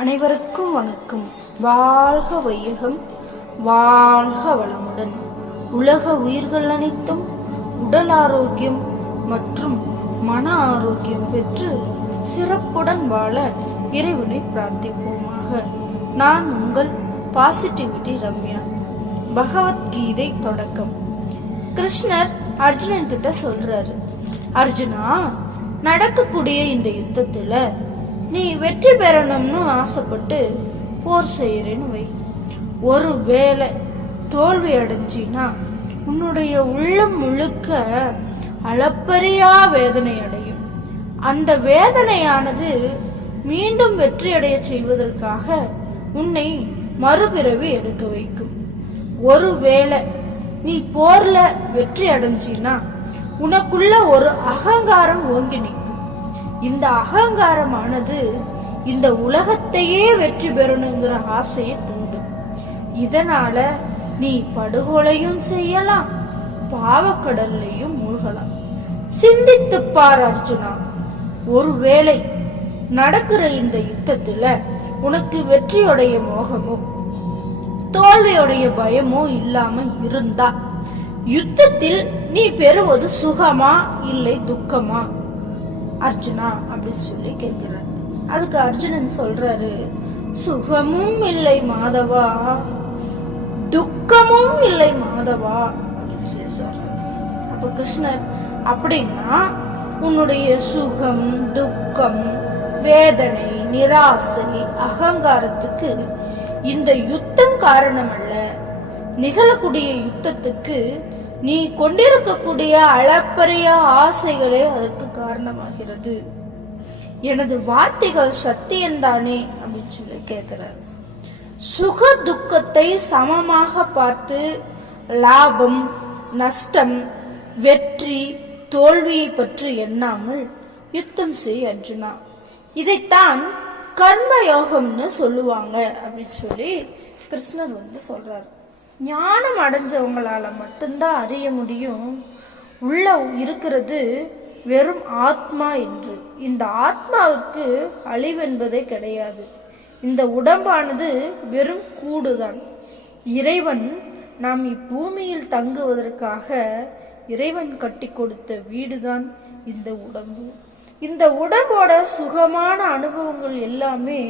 அனைவருக்கும் வணக்கம். வாழ்க வையகம், வாழ்க வளமுடன். உலக உயிர்கள் அனைத்தும் உடல் ஆரோக்கியம் மற்றும் மன ஆரோக்கியம் பெற்று சிறப்புடன் வாழ இறைவனை பிரார்த்திப்போமாக. நான் உங்கள் பாசிட்டிவிட்டி ரம்யா. பகவத்கீதை தொடக்கம். கிருஷ்ணர் அர்ஜுனன் கிட்ட சொல்றாரு, அர்ஜுனா, நடக்கக்கூடிய இந்த யுத்தத்துல நீ வெற்றி பெறணும்னு ஆசைப்பட்டு போர் செய்யறேன்னு வை. ஒருவேளை தோல்வி அடைஞ்சினா உன்னுடைய உள்ளம் முழுக்க அளப்பரியா வேதனை அடையும். அந்த வேதனையானது மீண்டும் வெற்றி அடைய செய்வதற்காக உன்னை மறுபிறவி எடுக்க வைக்கும். ஒருவேளை நீ போர்ல வெற்றி அடைஞ்சினா உனக்குள்ள ஒரு அகங்காரம் ஓங்கி நிற்கும். இந்த அகங்காரமானது இந்த உலகத்தையே வெற்றி பெறணுங்கிற ஆசையை தூண்டும். இதனால நீ படுகொலையும் செய்யலாம், பாவக்கடல்லையும் மூழ்கலாம். சிந்தித்து பார் அர்ஜுனா. ஒருவேளை நடக்கிற இந்த யுத்தத்துல உனக்கு வெற்றியுடைய மோகமோ தோல்வியுடைய பயமோ இல்லாம இருந்தா யுத்தத்தில் நீ பெறுவது சுகமா இல்லை துக்கமா அர்ஜுனா அப்படின்னு சொல்லி கேட்கிறார். அதுக்கு அர்ஜுனன் சொல்றாரு, சுகமும் இல்லை மாதவா, துக்கமும் இல்லை மாதவா அப்படின்னு சொல்லி சொல்றாரு. அப்ப கிருஷ்ணர், அப்படின்னா உன்னுடைய சுகம், துக்கம், வேதனை, நிராசை, அகங்காரத்துக்கு இந்த யுத்தம் காரணம் அல்ல. நிகழக்கூடிய யுத்தத்துக்கு நீ கொண்டிருக்கக்கூடிய அளப்பரிய ஆசைகளே அதற்கு காரணமாகிறது. எனது வார்த்தைகள் சத்தியம்தானே அப்படின்னு சொல்லி கேட்கிறார். சுக துக்கத்தை சமமாக பார்த்து லாபம், நஷ்டம், வெற்றி, தோல்வியை பற்றி எண்ணாமல் யுத்தம் செய் அர்ஜுனா. இதைத்தான் கர்ம யோகம்னு சொல்லுவாங்க அப்படின்னு சொல்லி கிருஷ்ணர் சொல்றாரு. ஞானம் அடைஞ்சவங்களால மட்டும்தான் அறிய முடியும் உள்ள இருக்கிறது வெறும் ஆத்மா என்று. இந்த ஆத்மாவிற்கு அழிவென்பதே கிடையாது. இந்த உடம்பானது வெறும் கூடுதான். இறைவன் நாம் இப்பூமியில் தங்குவதற்காக இறைவன் கட்டி கொடுத்த வீடுதான் இந்த உடம்பு. இந்த உடம்போட சுகமான அனுபவங்கள் எல்லாமே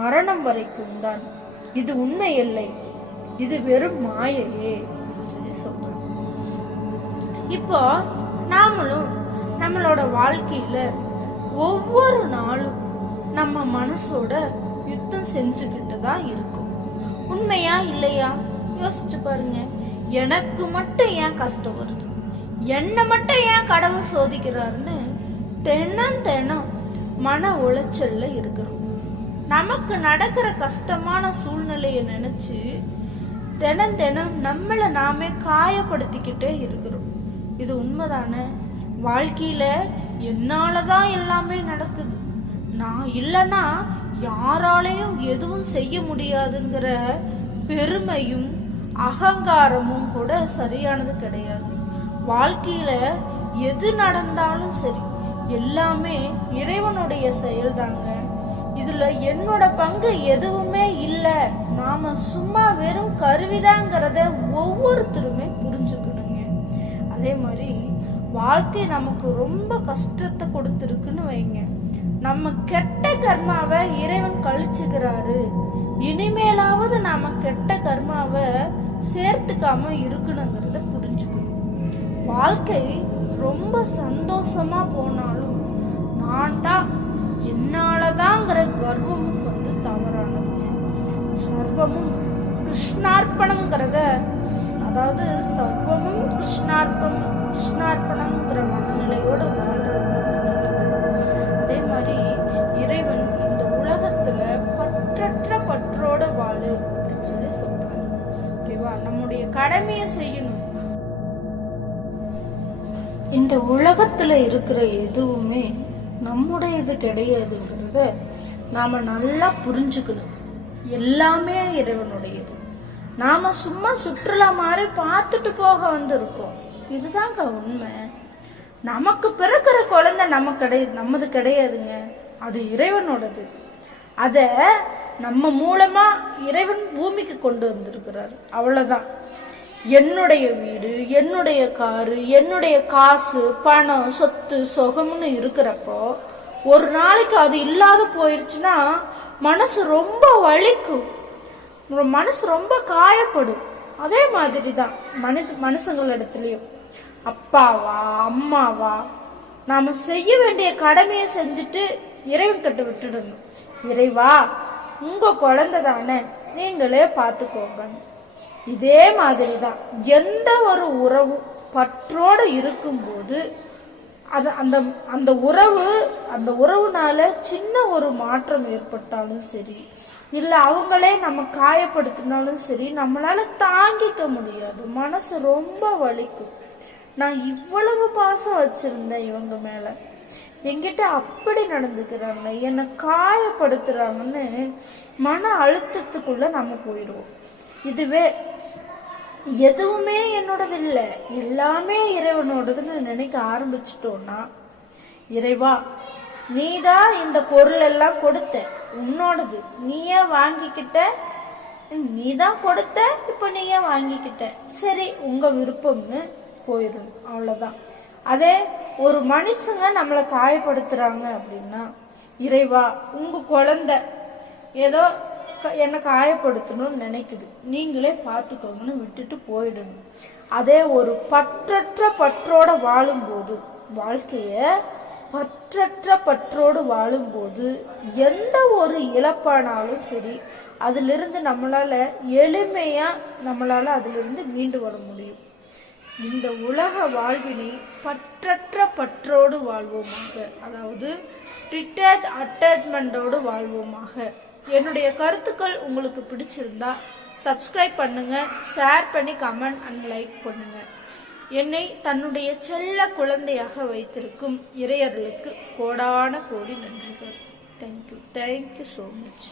மரணம் வரைக்கும் தான். இது உண்மை இல்லை, இது வெறும் மாயையே சொல்லி சொல்றோம். இப்போ நாமளும் நம்மளோட வாழ்க்கையில ஒவ்வொரு நாளும் நம்ம மனசோட யுத்தம் செஞ்சுக்கிட்டு தான் இருக்கும். உண்மையா இல்லையா யோசிச்சு பாருங்க. எனக்கு மட்டும் ஏன் கஷ்டம் வருது, என்ன மட்டும் ஏன் கடவுள் சோதிக்கிறாருன்னு தினம் மன உளைச்சல்ல இருக்கிறோம். நமக்கு நடக்கிற கஷ்டமான சூழ்நிலையை நினைச்சு தினம் நம்மள நாமே காயப்படுத்திக்கிட்டே இருக்கிறோம். இது உண்மைதானே? வாழ்க்கையில என்னாலதான் எல்லாமே நடக்குது, நான் இல்லைன்னா யாராலையும் எதுவும் செய்ய முடியாதுங்கிற பெருமையும் அகங்காரமும் கூட சரியானது கிடையாது. வாழ்க்கையில எது நடந்தாலும் சரி, எல்லாமே இறைவனுடைய செயல்தாங்க. இதுல என்னோட பங்கு எதுவுமே இல்ல, நாம சும்மா வெறும் கருவிதாங்கிறத ஒவ்வொருத்தருமே புரிஞ்சுக்கணுங்க. அதே மாதிரி வாழ்க்கை நமக்கு ரொம்ப கஷ்டத்தை கொடுத்துருக்குன்னு வைங்க. நம்ம கெட்ட கர்மாவை இறைவன் கழிச்சுக்கிறாரு, இனிமேலாவது நாம கெட்ட கர்மாவை சேர்த்துக்காம இருக்கணுங்கிறத புரிஞ்சுக்கணும். வாழ்க்கை ரொம்ப சந்தோஷமா போனாலும் நான் தான் என்னாலதாங்கிற கர்வமும் தவறானதுங்க. சர்வமும் கிருஷ்ணார்ப்பணம்ங்கிறத, அதாவது சர்வமும் கிருஷ்ணார்ப்பணம்ங்கிற மனநிலையோட வாழ்றது நல்லது. அதே மாதிரி இறைவன் இந்த உலகத்துல பற்றற்ற பற்றோட வாழு அப்படின்னு சொல்லி சொல்றாங்க. ஓகேவா? நம்முடைய கடமையை செய்யணும். இந்த உலகத்துல இருக்கிற எதுவுமே நம்முடைய இது கிடையாதுங்கிறத நாம நல்லா புரிஞ்சுக்கணும். எல்லாமே இறைவனுடையது. நாம சும்மா சுற்றுலா மாதிரி பார்த்துட்டு போக வந்திருக்கோம். இதுதாங்க உண்மை. நமக்கு பிறக்கிற குழந்தை நம்மது கிடையாதுங்க, அது இறைவனோடது. அத நம்ம மூலமா இறைவன் பூமிக்கு கொண்டு வந்திருக்கிறார். அவ்வளவுதான். என்னுடைய வீடு, என்னுடைய காரு, என்னுடைய காசு, பணம், சொத்து, சொகம்னு இருக்கிறப்போ ஒரு நாளைக்கு அது இல்லாத போயிடுச்சுன்னா மனசு ரொம்ப வலிக்கும், மனசு ரொம்ப காயப்படும். அதே மாதிரிதான் மனுஷங்களிடத்துலயும் அப்பாவா அம்மாவா நாம செய்ய வேண்டிய கடமையை செஞ்சுட்டு இறைவன் கிட்ட விட்டுடணும். இறைவா, உங்க குழந்தை தானே, நீங்களே பார்த்துக்கோங்க. இதே மாதிரிதான் எந்த ஒரு உறவு பற்றோடு இருக்கும்போது அது அந்த உறவுனால சின்ன ஒரு மாற்றம் ஏற்பட்டாலும் சரி, இல்ல அவங்களே நம்ம காயப்படுத்தினாலும் சரி, நம்மளால தாங்கிக்க முடியாது. மனசு ரொம்ப வலிக்கும். நான் இவ்வளவு பாசம் வச்சிருந்தேன் இவங்க மேல, என்கிட்ட அப்படி நடந்துக்கிறாங்க, என்னை காயப்படுத்துறாங்கன்னு மன அழுத்தத்துக்குள்ள நம்ம போயிடுவோம். இதுவே எதுவுமே என்னோடது இல்லை, எல்லாமே இறைவனோடதுன்னு நினைக்க ஆரம்பிச்சிட்டோம்னா, இறைவா நீதான் இந்த பொருள் எல்லாம் கொடுத்த, உன்னோடது, நீயே வாங்கிக்கிட்ட, நீதான் கொடுத்த, இப்ப நீயே வாங்கிக்கிட்ட, சரி உங்க விருப்பம்னு போயிடும். அவ்வளவுதான். அதே ஒரு மனுஷங்க நம்மளை காயப்படுத்துறாங்க அப்படின்னா, இறைவா உங்க குழந்தை ஏதோ என்னை காயப்படுத்தணும்னு நினைக்குது, நீங்களே பார்த்துக்கோங்கன்னு விட்டுட்டு போயிடணும். அதே ஒரு பற்றற்ற பற்றோட வாழும்போது, வாழ்க்கைய பற்றற்ற பற்றோடு வாழும்போது எந்த ஒரு இழப்பானாலும் சரி, அதிலிருந்து நம்மளால எளிமையா அதிலிருந்து மீண்டு வர முடியும். இந்த உலக வாழ்வினை பற்றற்ற பற்றோடு வாழ்வோமாக, அதாவது டிட்டாச் அட்டாச்மெண்டோடு வாழ்வோமாக. என்னுடைய கருத்துக்கள் உங்களுக்கு பிடிச்சிருந்தா சப்ஸ்கிரைப் பண்ணுங்க, ஷேர் பண்ணி கமெண்ட் அண்ட் லைக் பண்ணுங்க. என்னை தன்னுடைய செல்ல குழந்தையாக வைத்திருக்கும் இறையர்களுக்கு கோடான கோடி நன்றிகள். Thank you so much.